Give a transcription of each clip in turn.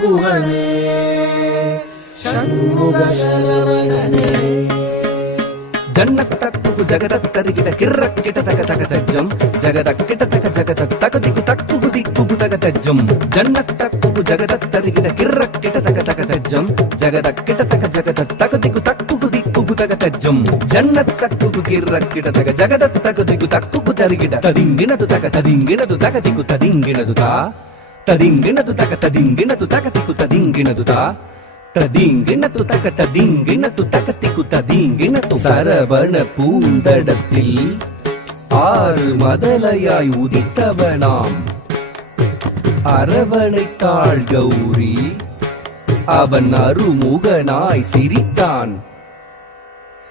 குகனே ஷண்முக சரவணனே ஜன்னத்தக்கு ஜகதத்தரிகிட கிர்ரக்கிட தக தக தஜ்ஜம் ஜகதக்கிட தக ஜகத தகதிகு தக்கு திக்கு தக தஜ்ஜம் ஜன்னத்தக்கு ஜகதத்தரிகிட கிர்ரக்கிட தக தக தஜ்ஜம் ஜகதக்கிட தக ஜகத தகதிகு தக்கு திக்கு தக தஜ்ஜம் ஜன்னத்தக்கு கிர்ரக்கிட தக ஜகத தகதிகு தக்கு தரிகிட ததிங்கினது தக ததிங்கினது தகதிகு ததிங்கினது தா ததிங்கினது தக ததிங்கினது தகதிகு ததிங்கினது தா ததிங்கினது தக ததிங்கினது தகதிகு ததிங்கினது சரவண பூந்தடத்தில் ஆறு மதலையாய் உதித்தவனாம் அரவணைத்தாள் கௌரி அவன் அருமுகனாய் சிரித்தான்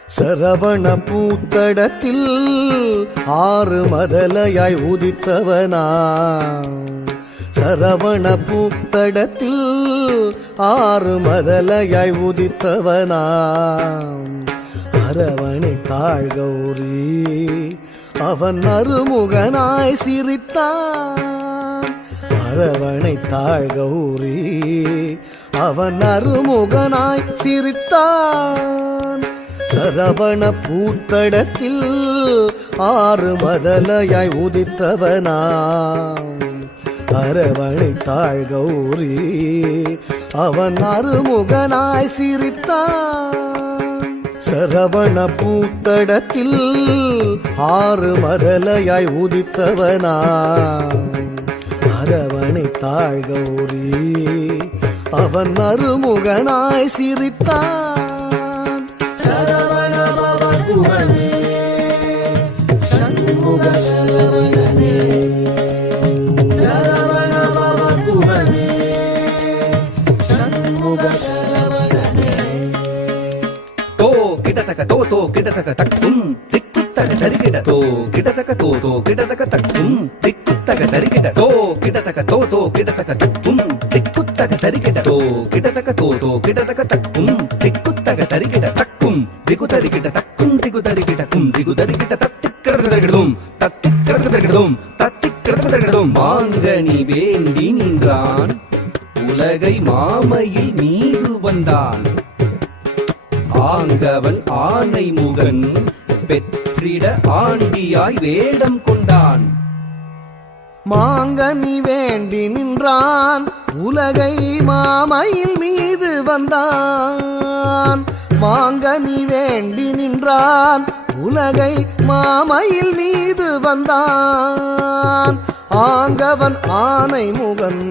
சரவண பூத்தடத்தில் ஆறு மதலையாய் உதித்தவனா சரவண பூத்தடத்தில் ஆறு மதலையாய் உதித்தவனா அரவணைத்தாள் கௌரி அவன் அருமுகனாய் சிரித்தான் அரவணைத்தாள் கௌரி அவன் அருமுகனாய் சிரித்தான் சரவண பூத்தடத்தில் ஆறு மதலையாய் உதித்தவனா அரவணைத்தாள் கௌரி அவன் அருமுகனாய் சிரித்தான் சரவண பூத்தடத்தில் ஆறு மதலையாய் உதித்தவனா அரவணைத்தாள் கௌரி அவன் அருமுகனாய் சிரித்தான் சரவண பவ குகனே ஷண்முக சரவணனே சரவண பவ குகனே ஷண்முக சரவணனே தோ கிடதக தோ தோ கிடதக தக்கும் திக்குத்தக தரிகிட தோ கிடதக தோ தோ கிடதக தக்கும் திக்குத்தக தரிகிட தோ கிடதக தோ தோ கிடதக தக்கும் திக்குத்தக தரிகிட தோ கிடதக தோ தோ கிடதக தக்கும் திக்குத்தக தரிகிட தக்கும் திகு தரிகிட தக்கும் திகு தரிகிட கும் திகு தரிகிட தத்திக்கிறதும் தத்திக்கிறதும் தத்திக்கிறதும் மாங்கனி வேண்டி நின்றான் உலகை மாமையில் மீது வந்தான் ஆங்கவன் ஆனை முகன் பெற்றிட ஆண்டியாய் வேடம் கொண்டான் மாங்கனி வேண்டி நின்றான் உலகை மாமையில் மீது வந்தான் மாங்கனி வேண்டி நின்றான் உலகை மாமையில் மீது வந்தான் ஆங்கவன் ஆனை முகன்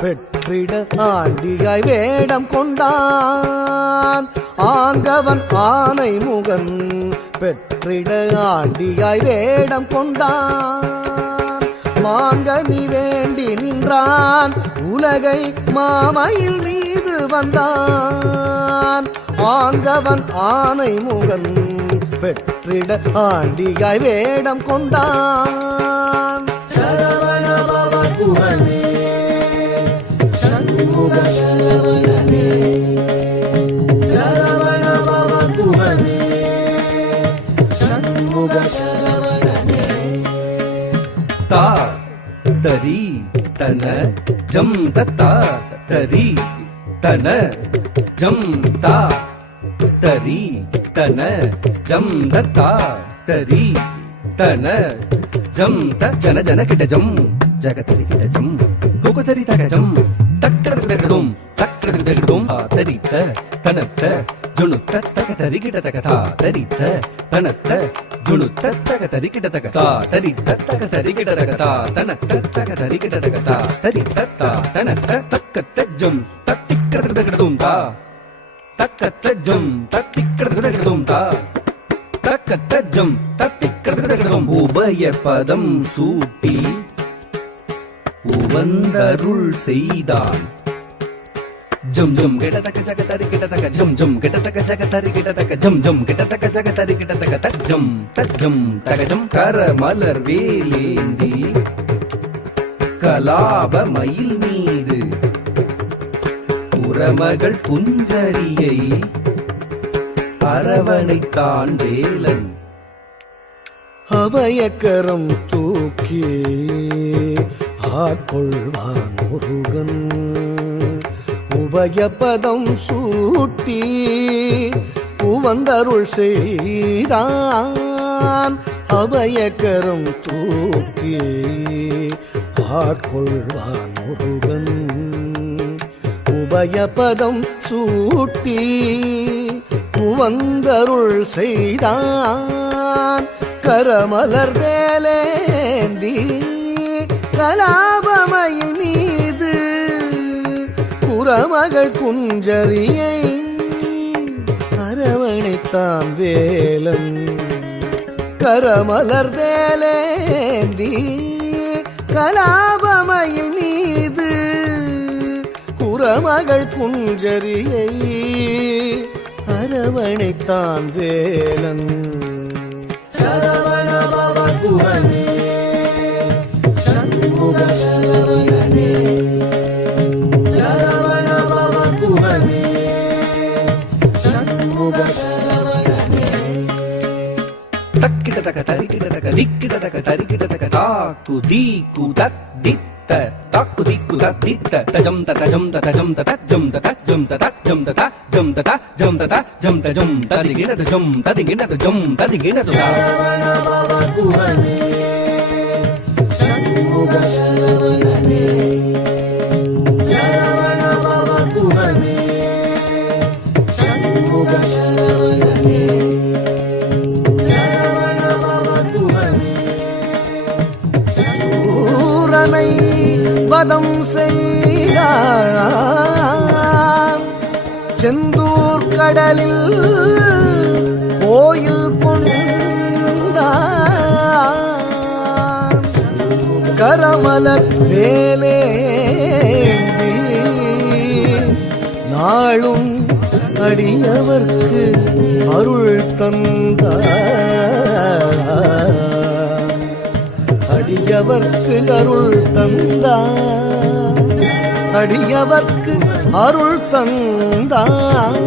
பெற்றிட ஆண்டியாய் வேடம் கொண்டான் ஆங்கவன் ஆனை முகன் பெற்றிட ஆண்டியாய் வேடம் கொண்டான் மாங்கனி வேண்டி நின்றான் உலகை மாமையில் மீது வந்தான் ஆங்கவன் ஆனை முகன் பெற்றிட ஆண்டியாய் வேடம் கொண்டான் சரவண பவ குகனே ஷண்முக சரவணனே சரவண பவ குகனே ஷண்முக சரவணனே தா தரி தன ஜம் தத்தா தரி தன ஜம் தா தரி தன ஜம் தத்தா தரி தன ஜம் த ஜன ஜன கிட்ட ஜம் ஜகதரி கிட்ட ஜம் குகதரி தக ஜம் தக்கரதகதும் தக்கரதகதும் தரித்த தனத்த ஜுனுத்த தக தரி கிட்ட தக தா தரித்த தனத்த ஜுனுத்த தக தரி கிட்ட தக தா தரித்த தக தரி கிட்ட தக தா தனத்த தக தரி கிட்ட தக தா தரித்த தா தனத்த தக்கத்த ஜம் தத்திக்கரதகதும் தா தக்கத்த ஜம் தத்திக்கரதகதும் தா தக்கத்த ஜம் தத்திக்கரதகதும் உபய பதம் சூட்டி உவந்தருள் செய்தான் ஜம் ஜம் கிடதக ஜகதரி கிடதக ஜம் ஜம் கிடதக ஜகதரி கிடதக ஜம் ஜம் கிடதக ஜகதரி கிடதக தஜ்ஜம் தஜ்ஜம் தகஜம் கர மலர் வேலேந்தி கலாப மயில் மீது புறமகள் குஞ்சரியை அரவணைத்தான் வேலன் அபயக்கரம் தூக்கி ஆட்கொள்வான் முருகன் உபயபதம் சூட்டி உவந்தருள் செய்தான் அபயக்கரம் தூக்கி ஆட்கொள்வான் முருகன் உபயபதம் சூட்டி உவந்தருள் செய்தான் கரமலர் வேலேந்தி கலாபமயில் மீது குரமகள் குஞ்சரியை அரவணைத்தான் வேலன் கரமலர் வேலேந்தி கலாபமயில் மீது குரமகள் குஞ்சரியை அரவணைத்தான் வேலன் சரவண பவ குஹனே சண்முக சரவணனே சரவண பவ குஹனே சண்முக சரவணனே தக்கிட தக தரிக்கிட தக திக்கிட தக தரிக்கிட தக தாக்கு தீக்கு தத் தித்த தாக்கு தீக்கு தத் தித்த தஜம் தஜம் தஜம் தஜம் தஜம் தஜம் தஜம் தஜம் தஜம் தஜம் ததிகிட தஜம் ததிகிட தஜம் ததிகிட சரவண பவ குஹனே சண்முக சரவணனே சரவண பவ குஹனே சண்முக சரவணனே சரவண பவ குஹனே சூரனை வதம் செய்தான் செந்தூர் கடலில் கோயில் கொண்டான் கரமலர் வேலேந்தி நாளும் அடியவர்க்கு அருள் தந்தார் அடியவர்க்கு அருள் தந்தார் அடியவர்க்கு அருள் தந்தார்